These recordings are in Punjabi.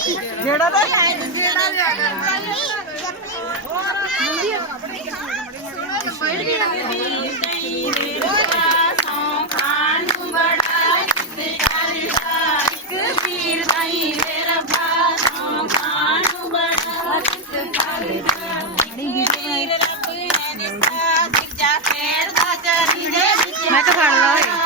जेड़ा था मैं तो फड़ लो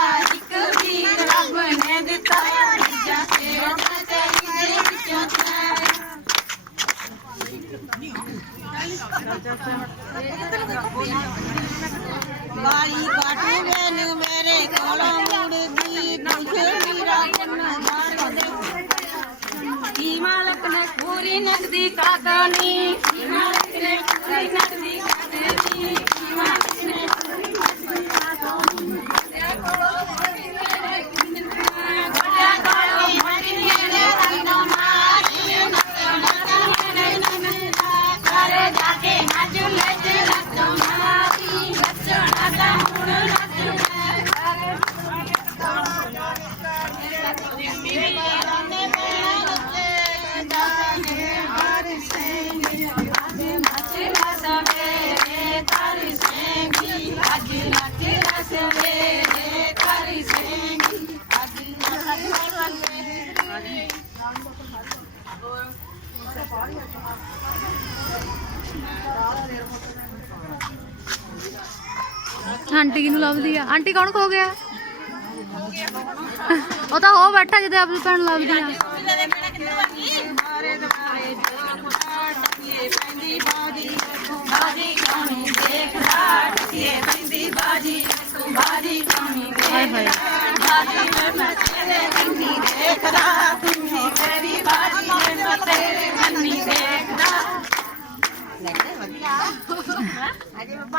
મારી બાટી બેન મેરે કોળો મુડદી દુખે મીરા નગદી કાકાની ਆਂਟੀ ਕਿਨੂੰ ਲੱਭਦੀ ਆ ਆਂਟੀ ਕੌਣ ਖੋ ਗਿਆ ਉਹ ਤਾਂ ਹੋ ਬੈਠਾ ਜਿਹਦੇ ਆਪਣੀ ਭੈਣ ਲੱਭਦੀ ਆ ਹਾਏ ਹਾਏ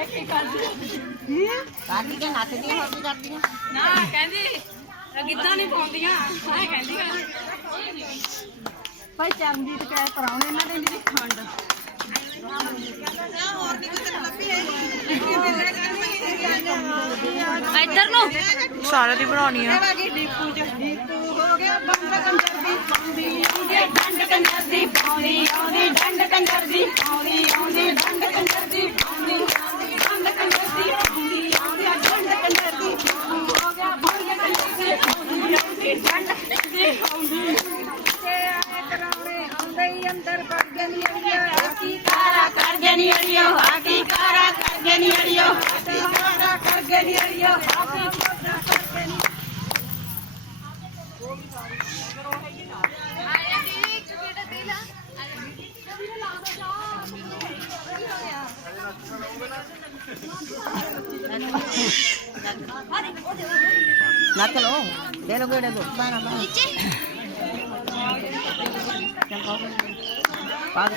ਗਈ ਕੰਜਰ ਦੀ ਤੋੜ ਕੇ ਨਾ ਕਹਿੰਦੀ ਗਿੱਧਾ ਨਹੀਂ ਪਾਉਂਦੀਆਂ ਮੈਂ ਕਹਿੰਦੀ ਭਾਈ ਚਰਨਜੀਤ ਕਹੇ ਪਰਾਉਣੇ ਇਹਨਾਂ ਦੇ ਜਿਹੜੀ ਖੰਡ ਇੱਧਰ ਨੂੰ ਸਾਰਾ ਦੀ ਬਣਾਉਣੀ ਆ। ਡੀਪੂ ਚ ਡੀਪੂ ਹੋ ਗਿਆ ਬੰਦ ਕੰਜਰ ਦੀ ਪਾਉਂਦੀ ਡੰਡ ਕੰਜਰ ਦੀ ਪਾਉਂਦੀ ਆਉਂਦੀ ਡੰਡ ਕੰਜਰ ਦੀ ਪਾਉਂਦੀ నక్కలో డేలో డేలో బాగా బాగా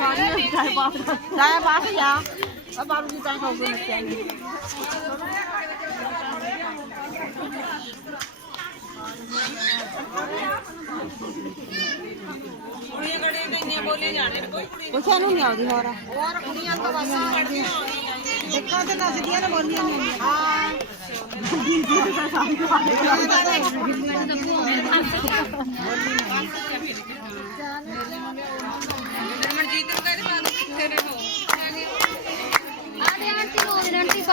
ਚੱਲ ਬਸ ਦੋ ਗੇੜੇ ਦੇ ਲੈ ਚੱਕੀ ਲਾ ਫਟੇ ਆਉਂਦਾ ਕਿਨੂੰ ਆ ਸਾਰੀ ਚਾਹੇ ਪਾਸ ਚਾਹੇ ਪਾਸ ਜਾ ਆ ਬਾਬੂ ਜੀ ਤਾਂ ਹੋ ਗਏ ਨੱਚਾਂਗੇ ਪੁੱਛਿਆ ਨੂੰ ਨਹੀਂ ਆਉਂਦੀ ਹੋਰ ਹੋਰ ਕੁੜੀਆਂ ਤਾਂ ਬਸ ਦੇਖਾਂ ਤੇ ਨੱਚਦੀਆਂ ਨੇ ਬੋਲੀਆਂ ਨਹੀਂ ਹਾਂ ਆਂਟੀ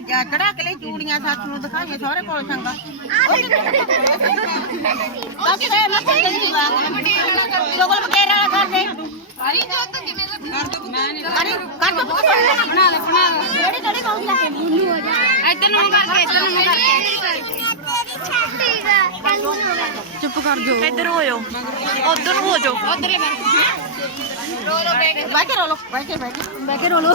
ਜਕੜਾ ਕੇ ਲਈ ਚੂੜੀਆਂ ਸੱਸ ਨੂੰ ਦਿਖਾਈਆਂ ਸਹੁਰੇ ਕੋਲ ਸੰਗਾ ਬਾਕੀ ਤੇ ਮੈਂ ਕੋਈ ਨਹੀਂ ਵਾਂਗ ਲੋਗਲ ਬਕੇਰਾ ਵਾਲਾ ਕਰ ਦੇ ਅਰੇ ਕਰ ਦੋ ਪੁੱਤ ਬਣਾ ਲੈ ਬਣਾ ਲੈ। ਕਿਹੜੀ ਕਿਹੜੀ ਕਹੂਗੀ ਇੱਧਰ ਨੂੰ ਕਰਕੇ ਇੱਧਰ ਨੂੰ ਚੁੱਪ ਕਰ ਜੋ ਇੱਧਰ ਹੋ ਜਾਓ। ਉਧਰ ਹੋ ਜਾਓ। ਉਧਰ ਹੀ ਬਹਿ ਕੇ ਰੋ ਲੋ ਬਹਿ ਕੇ ਬਹਿ ਕੇ ਬਹਿ ਕੇ ਰੋਲੋ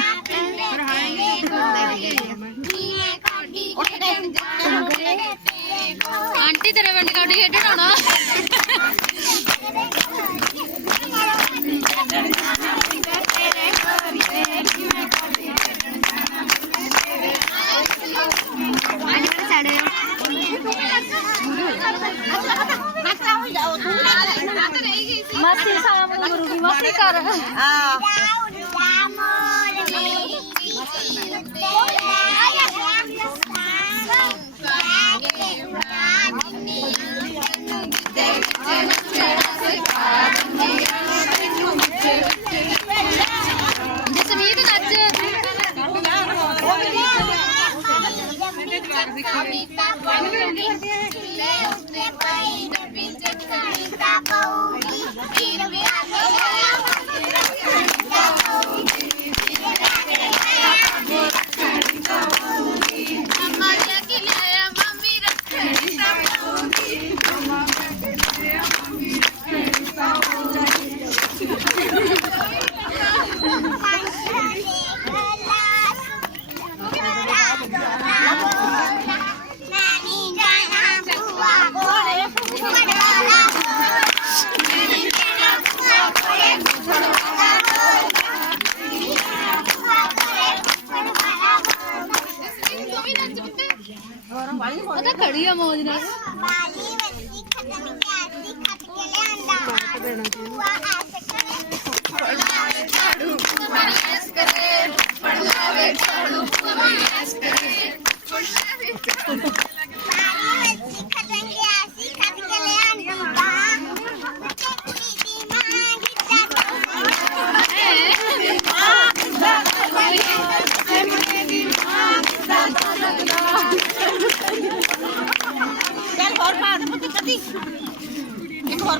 ആട്ടി തരാൻ വേണ്ടി കേട്ടിട്ടാണോ पता खड़ी है मौज ने? करे।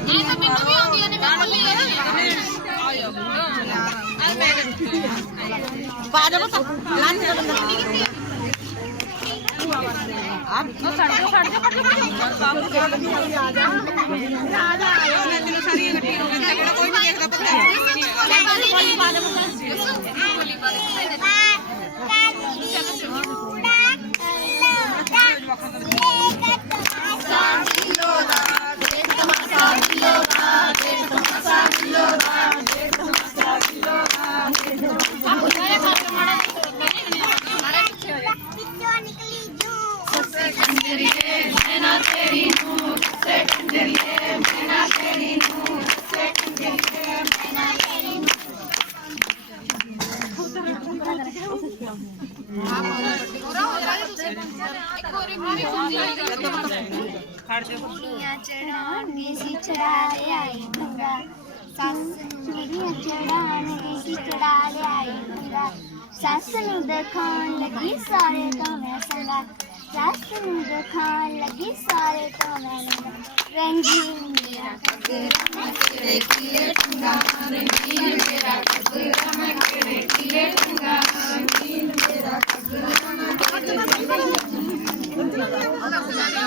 ਤੈਨੂੰ ਤਾਂ ਹੀ ਨਹੀਂ ਆਉਂਦੇ ਨੇ ਪੁੱਤ ਤੂੰ ਪਾ ਦੇ ਕਿਸੇ ਦਾ ਕੋਲ ਕਿੱਥੇ ਗਈ ਕੁੜੀ ਮੇਰੀ ਆਪੀ ਜ਼ਿਆਦਾ ਜਦੋਂ ਕਿਹੜਾ ਨੱਚਣ ਕਮਲਾ ਨਹੀਂ ਕਮਲਾ ਤੂੰ ਪਾ ਲੋ ਪੁੱਤ ਆ ਦੇ ਤੂੰ ਇੱਕ ਹੋਰ ਪਾ ਦੇ ਇਹ ਤਾਂ ਮੈਨੂੰ ਵੀ ਆਉਂਦੀਆਂ ਨੇ ਮੈਂ ਭੁੱਲੀ ਗਈ ਪਾ ਦੇ ਪੁੱਤ ਲਾਂ ਦੇ ਬੰਦਾ ਆ ਉਹ ਛੱਡ ਦਿਓ ਛੱਡ ਦਿਓ ਫਟ ਫਟ ਕੁੜੀਆਂ ਚੜਾਉਣਗੇ ਸੀ ਚੜਾ ਲਿਆਈ ਮੁੰਡਾ ਸੱਸ ਨੂੰ ਕੁੜੀਆਂ ਸੀ ਚੜਾ ਲਿਆਈ ਮੁੰਡਾ ਸੱਸ ਨੂੰ ਦਿਖਾਉਣ ਲੱਗੀ ਸਾਰੇ ਤੋਂ ਮੈਂ ਸੰਗਾ ਸੱਸ ਨੂੰ ਦਿਖਾਉਣ ਲੱਗੀ ਸਾਰੇ ਤੋਂ ਮੈਂ ਨੰਗਾ ਰੰਗੀਨ ਮੇਰਾ ਮੈਂ ਤੇਰੇ ਕੀਲੇ ਟੰਗਾ ਰੰਗੀਨ ਮੇਰਾ ਮੈਂ ਤੇਰੇ ਕੀਲੇ ਟੰਗਾ ਰੰਗੀਨ ਮੇਰਾ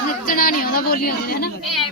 ਨੱਚਣਾ ਨਹੀਂ ਆਉਂਦਾ ਬੋਲੀ ਆਉਂਦੀ ਹੈ ਨਾ ਇਹ